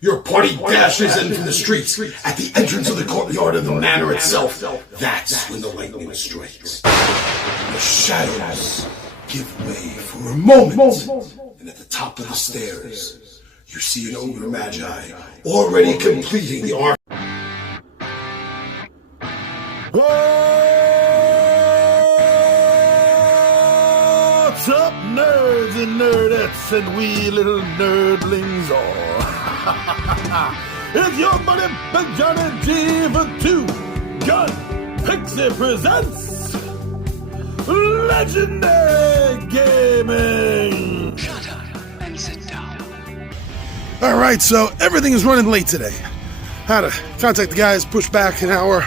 Your party dashes in from the streets at the entrance of the courtyard of the manor itself. That's when the lightning strikes. The shadows give way for a moment. And at the top of the stairs, you see an ogre magi already completing the art. What's up, nerds and nerdettes and wee little nerdlings all? It's your buddy Johnny G for 2 Gun Pixie presents Legendary Gaming. Shut up and sit down. Alright, so everything is running late today. Had to contact the guys, push back an hour,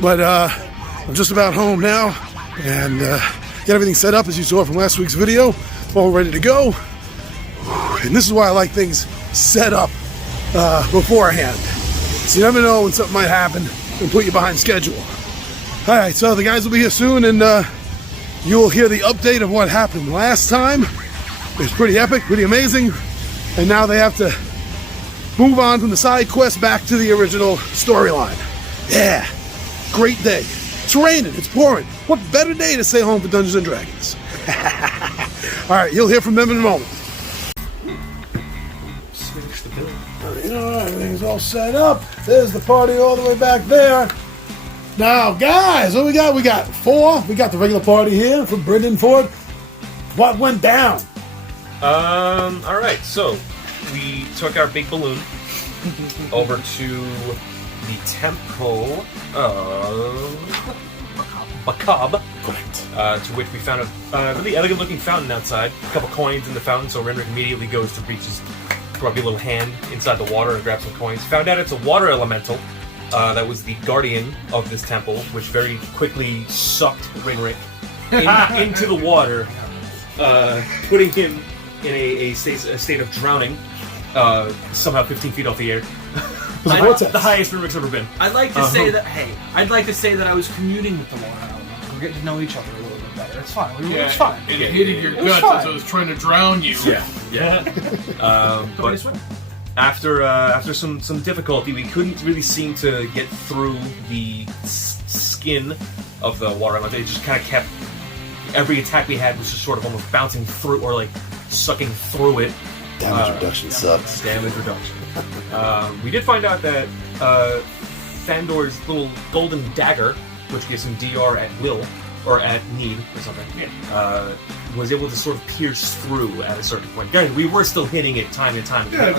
but I'm just about home now and got everything set up as you saw from last week's video, all ready to go. And this is why I like things set up beforehand. So you never know when something might happen and put you behind schedule. Alright, so the guys will be here soon and you'll hear the update of what happened last time. It's pretty epic, pretty amazing. And now they have to move on from the side quest back to the original storyline. Yeah, great day. It's raining, it's pouring. What better day to stay home for Dungeons and Dragons? Alright, you'll hear from them in a moment. Alright, everything's all set up. There's the party all the way back there. Now, guys, what we got? We got 4. We got the regular party here for Brendan Ford. What went down? Alright, so we took our big balloon over to the temple of Boccob, to which we found a really elegant looking fountain outside. A couple coins in the fountain, so Renrick immediately goes to reach his grubby little hand inside the water and grab some coins. Found out it's a water elemental that was the guardian of this temple, which very quickly sucked Renrick into the water, putting him in a state of drowning, somehow 15 feet off the air. The highest Renrick's ever been. I'd like to say that. Hey, I'd like to say that I was commuting with the water element. We're getting to know each other a little bit better. It's fine. It's fine. It hit your guts as it was trying to drown you. Yeah. But after some difficulty, we couldn't really seem to get through the skin of the water element. It just kind of kept. Every attack we had was just sort of almost bouncing through, or like sucking through it. Damage reduction sucks. Damage reduction. We did find out that Thandor's little golden dagger, which gives him DR at will, or at need, or something, was able to sort of pierce through at a certain point. Guys, we were still hitting it time and time again.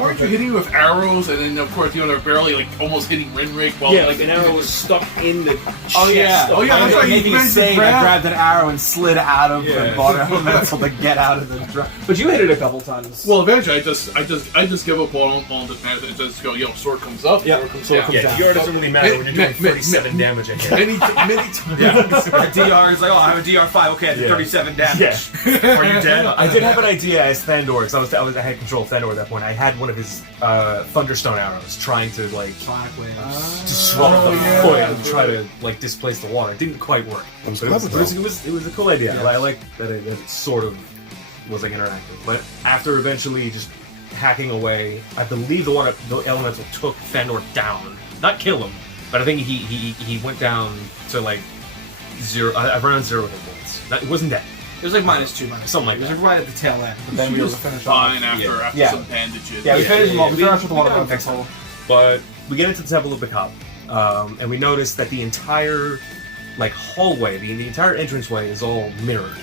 Weren't you hitting with arrows, and then of course you were barely like almost hitting Renrick while like an arrow was stuck in the chest. Oh yeah, that's right. Making a saying, I grabbed an arrow and slid out of the water elemental to get out of the drum. But you hit it a couple times. Well, eventually I just give up on the matter and just go, sword comes up, sword comes down. DR doesn't really matter when you're doing 37 damage a hit. Many times. DR is like, I have a DR5. Okay, I did 37 damage. Are you dead? I did have an idea as Thandor, because I had control of Thandor at that point. I had one of his Thunderstone arrows trying to disrupt the foot and try to displace the water. It didn't quite work. But it was a cool idea. I like that it sort of was interactive. But after eventually just hacking away, I believe the elemental took Thandor down. Not kill him, but I think he went down to zero. I've run on 0 hit points. It wasn't dead. It was -2, something like that. It was right at the tail end, but then we were finished fine after some bandages. Yeah, we finished them all. We finished with the water elemental. But we get into the Temple of Boccob, and we notice that the entire hallway, the entire entranceway is all mirrored.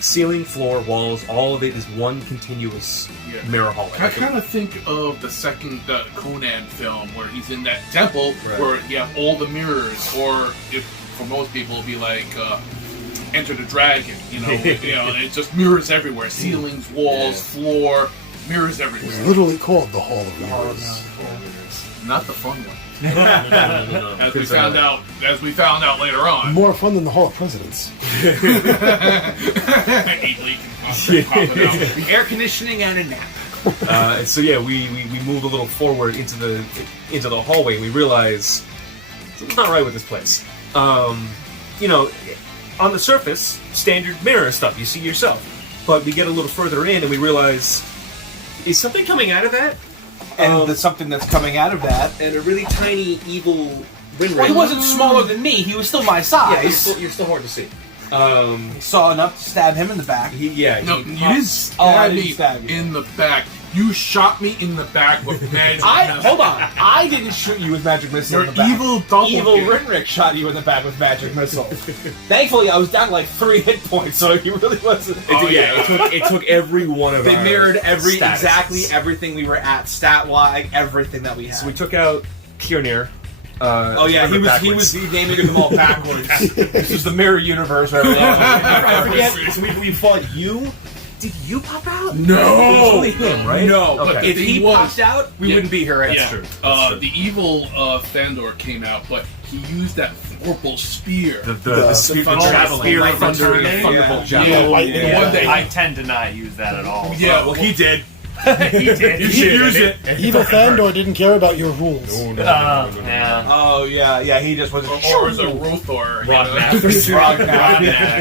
Ceiling, floor, walls, all of it is one continuous mirror hallway. I kind of think of the second Conan film where he's in that temple where you have all the mirrors, or if for most people it'll be like Enter the Dragon, it's just mirrors everywhere. Ceilings, walls, floor, mirrors everywhere. It's literally called the Hall of Mirrors. Not the fun one. No. As we found out later on. More fun than the Hall of Presidents. Air conditioning and a nap. So we move a little forward into the hallway, and we realize something's not right with this place. On the surface, standard mirror stuff, you see yourself. But we get a little further in and we realize, is something coming out of that? and there's something that's coming out of that. and a really tiny evil Rinrick. Well, he wasn't smaller than me. He was still my size. Yeah, you're still hard to see. Saw enough to stab him in the back. No, you didn't I stab didn't me stab you. in the back. You shot me in the back with magic. Hold on. I didn't shoot you with magic missile Your in the back. evil doppelganger. Evil Rinrick shot you in the back with magic missile. Thankfully, I was down to like 3 hit points, so he really wasn't. It took every one of They our mirrored statuses. exactly everything we were at, stat-wise, everything that we had. So we took out Kierneer. He was naming them all backwards. This is the mirror universe. Where I forget. So we fought you. Did you pop out? No. It was only him, right? No, but Okay. if he popped out, we wouldn't be here. Yeah. true. The evil Thandor came out, but he used that Vorpal spear. The spear Spear like from Thunder Turning? Thunderbolt Yeah. javelin. Yeah. Yeah. One day. I tend to not use that at all. Yeah, well, he did. He did. You should use it. Evil Thandor didn't care about your rules. Yeah. Oh yeah, he just wasn't. Or is a Rothor.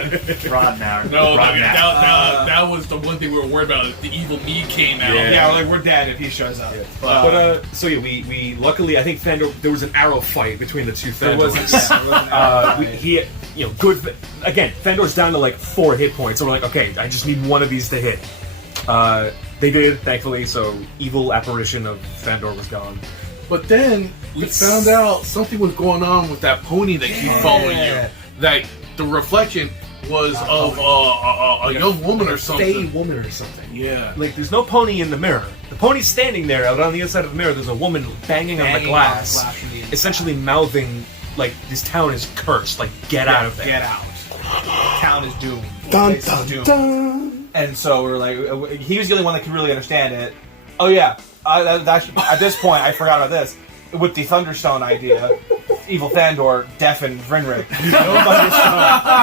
Rodnar. No, that was the one thing we were worried about. The evil me came out. Yeah, like we're dead if he shows up. But so yeah, we luckily I think Thandor there was an arrow fight between the two There Thandors. wasn't. He good again. Thandor's down to like 4 hit points, so we're like, okay, I just need one of these to hit. They did, thankfully. So evil apparition of Thandor was gone. But then we found out something was going on with that pony that keep following you. That the reflection was of a young woman or Fey something. woman or something. Yeah. Like there's no pony in the mirror. The pony's standing there out on the inside of the mirror. There's a woman banging on the glass, from the inside. essentially mouthing like this town is cursed. Like get out of there. Get out. Town is doomed. Dun Place is dun doomed. dun. And so we're like, he was the only one that could really understand it. Oh yeah, at this point I forgot about this. With the Thunderstone idea, Evil Thandor deafened Rinrick.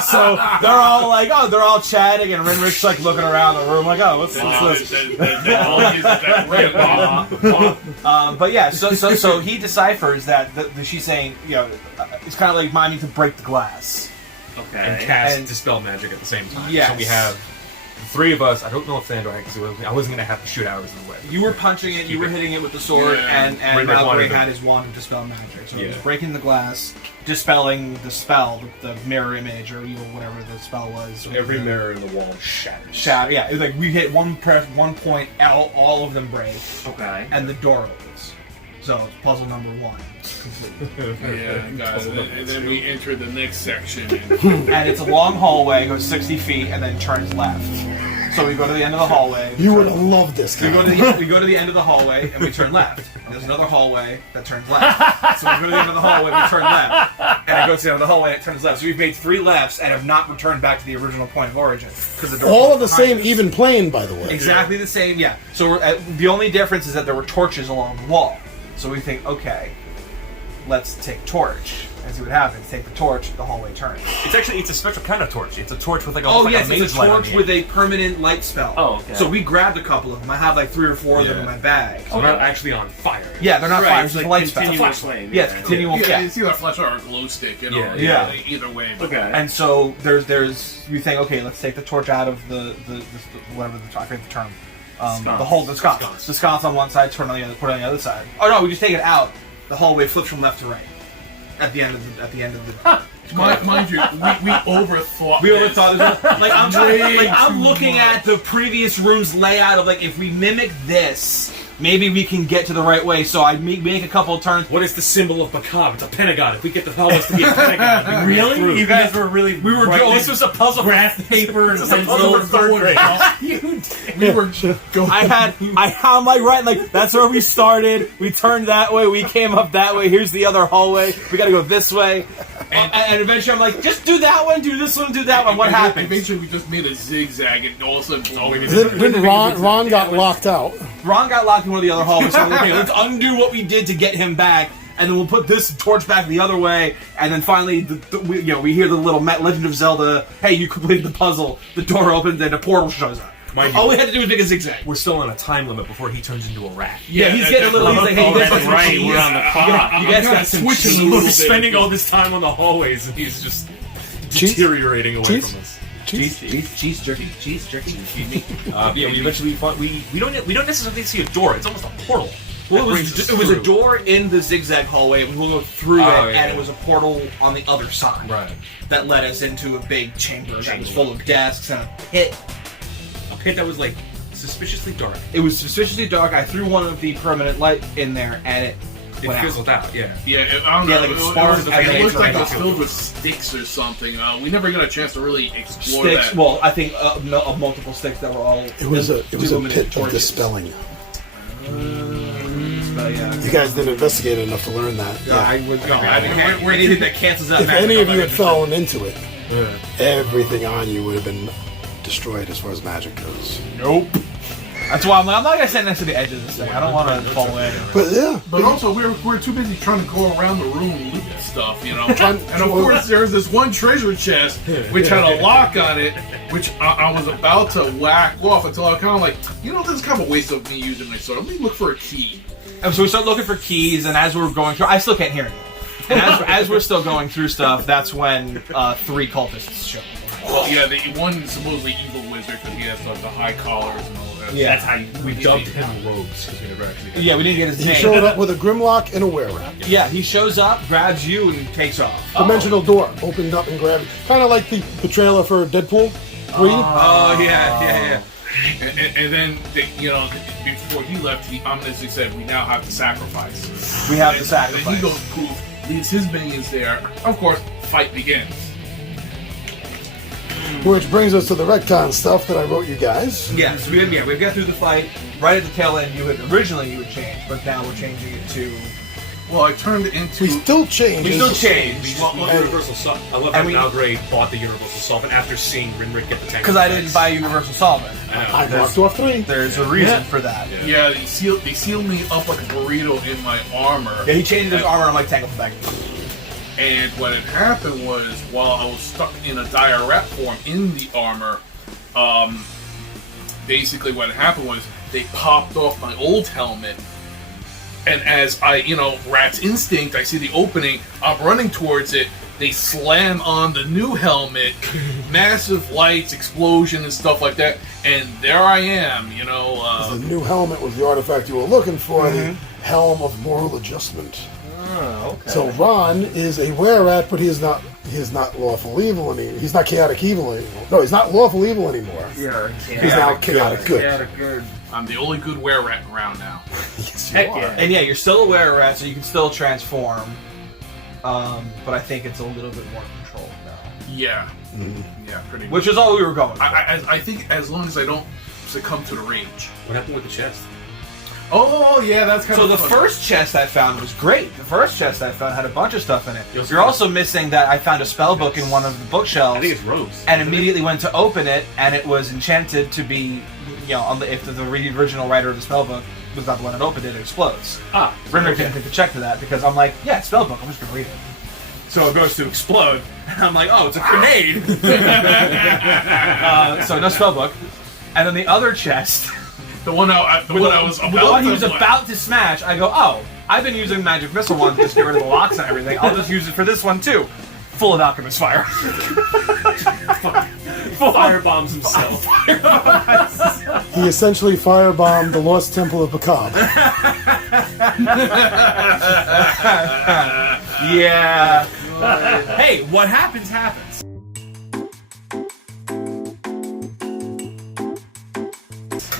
So they're all like, they're all chatting, and Rinrick's like looking around the room like, what's this? But yeah, so he deciphers that she's saying, it's kind of like miming to break the glass. Okay. And cast And- dispel magic at the same time. Yes. So we have the 3 of us. I don't know if Thandor had because I wasn't gonna have to shoot arrows in the way. You were punching it, you were hitting it with the sword, Yeah. and Rinrick Malgrave wanted had it. his wand of dispel magic. So it was Yeah. breaking the glass, dispelling the spell, the mirror image, or evil, whatever the spell was. Every mirror in the wall shatters. Shatter, yeah. It was like we hit one point, all of them break, Okay. and the door opens. So puzzle number 1 complete. Yeah, guys. And then we enter the next section. And it's a long hallway, goes 60 feet, and then turns left. So we go to the end of the hallway. You would have loved this We guy. go to the end of the hallway and we turn left. And there's another hallway that turns left. So we go to the end of the hallway, we turn left, and it goes to the end of the hallway and it turns left. So we've made 3 lefts and have not returned back to the original point of origin because the door All of the behind same us. even plane, by the way. Exactly the same, yeah. So the only difference is that there were torches along the wall. So we think, okay, let's take torch and see what happens. Take the torch, the hallway turns. It's a special kind of torch. It's a torch with like a Oh like yes, a it's mage a light on torch the with end. a permanent light spell. Oh, okay. So we grabbed a couple of them. I have like 3 or 4 of them Yeah. in my bag. So they're not actually on fire. Yeah, they're not Right, fire. it's It's just like a light spell. continual It's a flame, Yeah, it's yeah. continual. Yeah, Yeah. it's either a flashlight or a glow stick. Yeah. Either way. Okay. And so there's you think, okay, let's take the torch out of the whatever I forget the term. The sconce on one side, turn on the other, put it on the other side. Oh no, we just take it out. The hallway flips from left to right. At the end of the Mind you, we overthought. We this. overthought it. Like I'm looking much. at the previous room's layout of like if we mimic this, maybe we can get to the right way. So I make a couple of turns. What is the symbol of Boccob? It's a pentagon. If we get the hallways to be a pentagon, we can get through. Really? You guys were really. We were going. This was a puzzle. graph paper and This is a puzzle for 3rd grade. We were going. I'm like right, like that's where we started. We turned that way. We came up that way. Here's the other hallway. We got to go this way. And eventually, I'm like, just do that one, do this one, do that one. What happened? Eventually, we just made a zigzag, and all of a sudden, Then Ron got locked out. Ron got locked in one of the other hallways. So we're like, okay, let's undo what we did to get him back, and then we'll put this torch back the other way. And then finally, we hear the little Legend of Zelda. Hey, you completed the puzzle. The door opens and a portal shows up. All we had to do was make a zigzag. We're still on a time limit before he turns into a rat. Yeah, he's getting a little. He's like, hey, you guys got that's some right. cheese? We're on the clock. You guys got some switching cheese? a little We're bit. spending all this time on the hallways, and he's just deteriorating away Cheese? from us. Cheese jerky. Cheese jerky. Yeah, we eventually we don't necessarily see a door. It's almost a portal. Well, brings us it was a through. door in the zigzag hallway. We'll go through Oh, it, yeah. and it was a portal on the other side. Right. That led us into a big chamber that was full of desks and a pit. A pit that was like suspiciously dark. It was suspiciously dark. I threw one of the permanent light in there, and it It went fizzled out. Yeah. Yeah, I don't Yeah, know. like it it sparked was, and it then looked it like it turned was off. filled with sticks or something. We never got a chance to really explore sticks. that. Well, I think multiple sticks that were all. It was a illuminated pit of torches. dispelling. But yeah. You guys didn't investigate enough to learn that. No, I would. No, I mean, we're- anything that cancels out. If magic, any of I'm you not had fallen into it, everything on you would have been destroyed as far as magic goes. Nope. That's why I'm not gonna stand next to the edge of this thing. I don't want to fall in. But yeah, But also, we're too busy trying to go around the room and loot stuff, you know. Trying- And of course, there's this one treasure chest which had a lock on it, which I was about to whack off until I was kind of like, you know, this is kind of a waste of me using my sword. Let me look for a key. And so we start looking for keys, and as we're going through, I still can't hear anything. And as we're still going through stuff, that's when 3 cultists show up. Well, yeah, the one supposedly evil wizard because he has the high collars and all that. Yeah. That's how We dubbed him Rogues because we never actually. Got Yeah, we didn't get his he name. showed up with a Grimlock and a Were-Rat. Yeah, he shows up, grabs you, and takes off. Dimensional door opened up and grabbed you. Kind of like the trailer for Deadpool 3. Oh yeah. And then, you know, before he left, he ominously said, "We now have to sacrifice." We have to And sacrifice. then he goes poof, leaves his minions there. Of course, fight begins. Which brings us to the retcon stuff that I wrote you guys. Yeah, so we've got through the fight. Right at the tail end, originally you would change, but now we're changing it to. Well, I turned it into. We still change. We still change. Well, Universal Salt. I love And how we- Malgrave bought the Universal Solvent after seeing Rinrick get the tank. Because I didn't buy Universal Solvent. I marked off 3. There's a reason for that. Yeah, they sealed me up like a burrito in my armor. Yeah, he changed his armor, and I'm like, tangle back. And what had happened was, while I was stuck in a dire rat form in the armor, basically what had happened was they popped off my old helmet. And as I, rat's instinct, I see the opening, I'm running towards it, they slam on the new helmet, massive lights, explosion, and stuff like that, and there I am, The new helmet was the artifact you were looking for, the Helm of Moral Adjustment. Oh, okay. So Ron is a Were-Rat, but he is not lawful evil anymore. He's not chaotic evil anymore. No, he's not lawful evil anymore. Yeah. He's now chaotic good. Yeah, good. I'm the only good were-rat around now. Yes, you Heck are. yeah. And yeah, you're still a Were-Rat, so you can still transform. But I think it's a little bit more controlled now. Yeah. Yeah, pretty much. Which is all we were going for. I think as long as I don't succumb to the rage. What happened with the chest? Oh, yeah, that's kind So of the fun. first chest I found was great. The first chest I found had a bunch of stuff in it. Yes. You're also missing that I found a spell book in one of the bookshelves. I think it's Rogues. and immediately went to open it, and it was enchanted to be, if the original writer of the spellbook was not the one that opened it, it explodes. Rinrick didn't think to check to that because I'm like, yeah, it's spellbook, I'm just gonna read it. So it goes to explode, and I'm like, oh, it's a grenade. So no spellbook, and then the other chest, The one I was the one he was about to smash, I go, oh, I've been using magic missile one to just get rid of the locks and everything. I'll just use it for this one too. Full of alchemist fire. Firebombs himself. He essentially firebombed the Lost Temple of Boccob. Yeah. Hey, what happens, happens.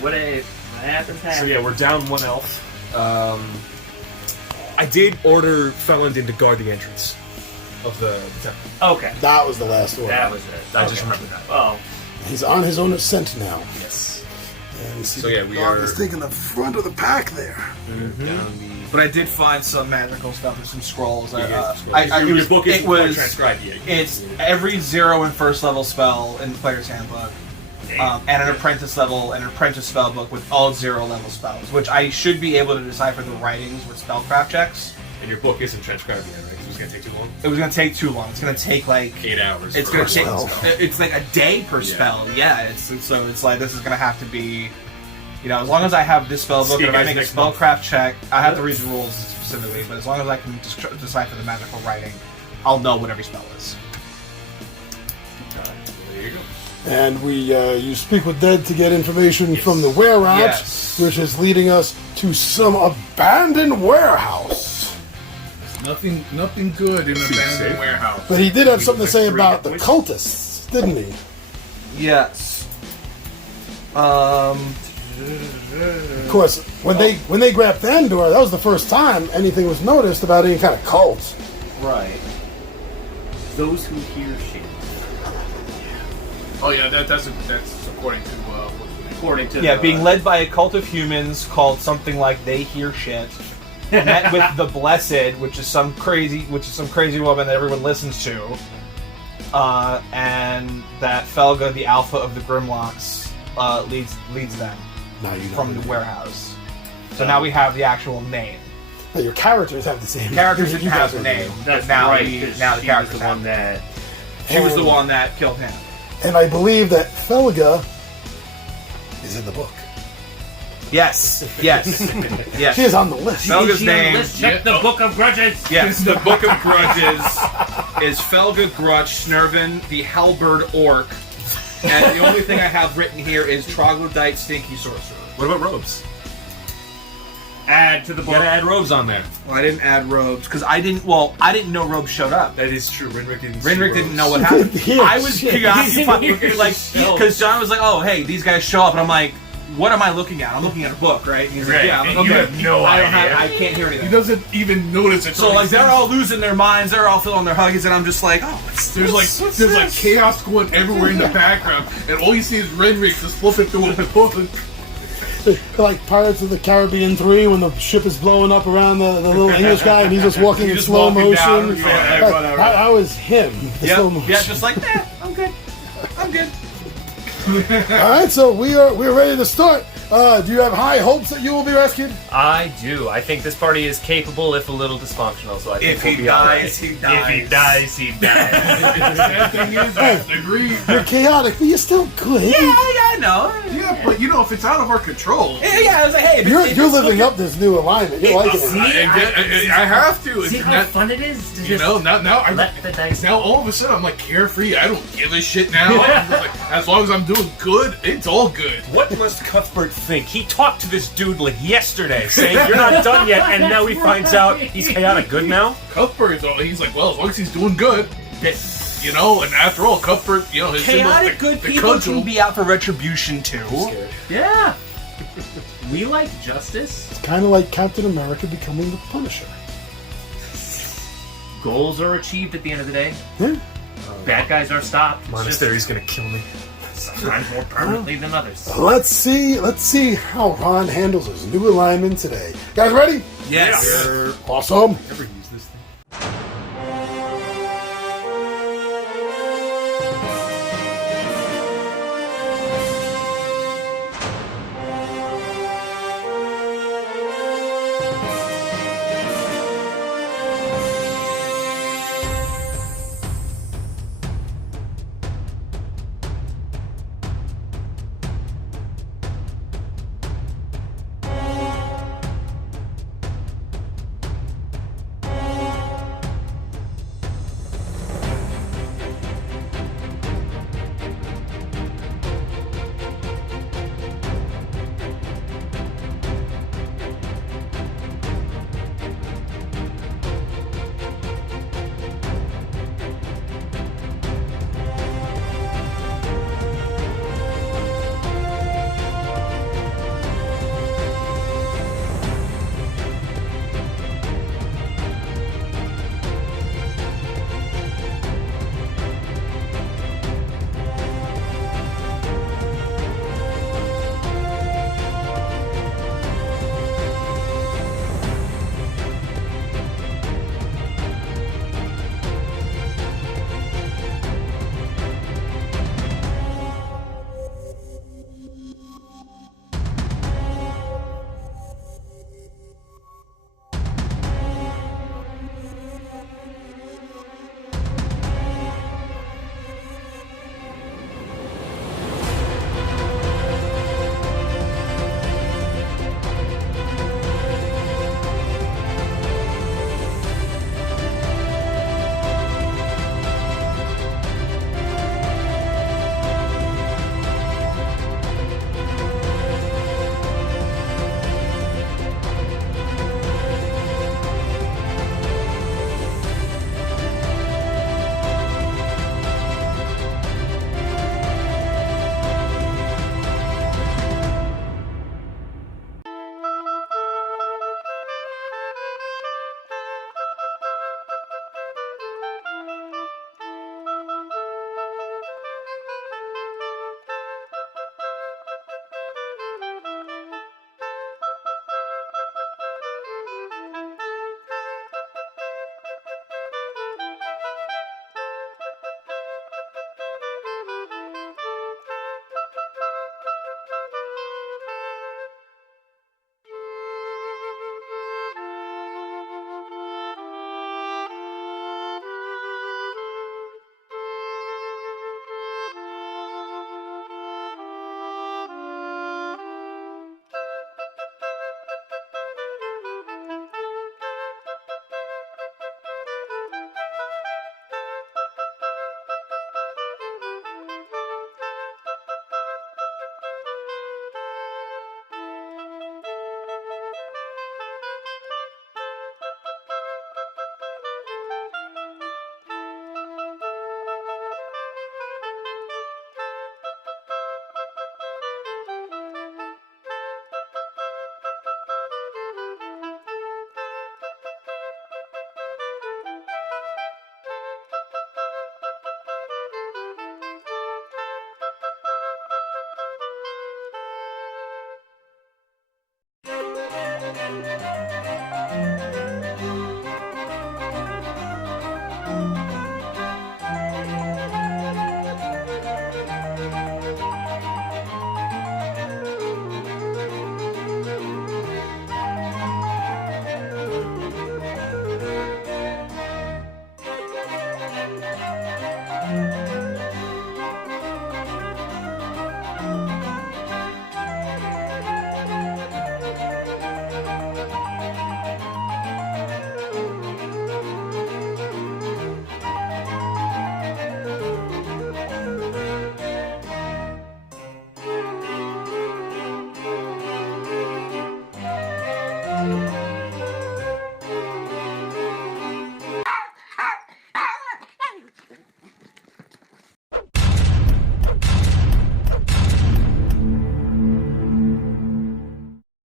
What happens? So yeah, we're down 1 elf. I did order Felondin to guard the entrance of the temple. Okay. That was the last one. That was it. I just remembered that. Oh. He's on his own ascent now. Yes. And you see So, the yeah, we dog are- is taking the front of the pack there. But I did find some magical stuff and some scrolls. Your book isn't it quite was transcribed yet. It's every 0 and first level spell in the player's handbook, and an apprentice level and an apprentice spell book with all 0 level spells, which I should be able to decipher the writings with spellcraft checks. And your book isn't transcribed yet, right? 'Cause it was going to take too long. It was going to take too long. It's going to take like 8 hours. It's for going a to take. spell. It's like a day per spell. Yeah. So it's like this is going to have to be. As long as I have this spell book, See you and if I guys make a next month. spellcraft check, I have to read the rules specifically. But as long as I can decipher the magical writing, I'll know what every spell is. There you go. And you speak with Dead to get information from the Were-Rat, Yes. which is leading us to some abandoned warehouse. Nothing good in an abandoned warehouse. But he did have something to say about the cultists, didn't he? Yes. Of course, when they grabbed Thandor, that was the first time anything was noticed about any kind of cult. Right. Those who hear shit. Oh yeah, that's according to what's the name? According to Yeah, being led by a cult of humans called something like They Hear Shit. Met with the Blessed, which is some crazy woman that everyone listens to. And that Felga, the alpha of the Grimlocks, leads them Now you know from the the name. warehouse. So now we have the actual name. Now, your characters have the same Characters You didn't guys have the are- name. That's now right. the 'Cause now the she characters was the have one it. that. She was the And- one that killed him. And I believe that Felga is in the book. Yes. Yes. Yes. She is on the list. Felga's She on the name. list. Check the Book of Grudges. Yes, the Book of Grudges is Felga Grudge Snurvin, the Halberd Orc. And the only thing I have written here is Troglodyte Stinky Sorcerer. What about robes? Add to the You book. gotta add robes on there. Well, I didn't add robes because I didn't know robes showed up. That is true. Rinrick didn't. Rinrick didn't know what happened. Yeah, I was shit. preoccupied, like, because John was like, "Oh, hey, these guys show up," and I'm like, "What am I looking at? I'm looking at a book, right?" And he's like, Right, "Yeah, I'm like, and you okay." have no I don't idea. I can't hear He anything. doesn't even notice it. So like they're all losing their minds, they're all feeling their huggies, and I'm just like, "Oh, There's like chaos going everywhere in the background, and all you see is Renrick just flipping through a book. Like Pirates of the Caribbean 3 when the ship is blowing up around the little English guy and he's just walking in just slow walking motion. down, yeah, Like, whatever. I was him. The slow motion. yeah, just like that. I'm good. I'm good." All right, so we're ready to start. Do you have high hopes that you will be rescued? I do. I think this party is capable, if a little dysfunctional. So I think If we'll he be all dies, right. he dies. If he dies, he dies. The sad thing is, that's the agree. You're chaotic, but you're still good. Yeah, I know. Yeah, but you know, if it's out of our control, Yeah, I was like, "Hey, if You're it's living looking- up this new alignment. You're liking it. I have to. See how Not- fun it is to you just know, now let the dice. now all of a sudden I'm like carefree. I don't give a shit now. I'm just like, as long as I'm doing good, it's all good. What must Cuthbert think? He talked to this dude like yesterday, saying you're not done yet, and now he finds out he's chaotic good now. Cuthbert is all, he's like, well, as long as he's doing good, you know. And after all, Cuthbert, you know, his symbol is Chaotic good the people cudgel. can be out for retribution too. Yeah. We like justice. It's kind of like Captain America becoming the Punisher. Goals are achieved at the end of the day. Yeah. Bad guys are stopped. It's just Monastery's gonna kill me. sometimes more permanently than others. Let's see how Ron handles his new alignment today. Guys ready? Yes. Awesome. Every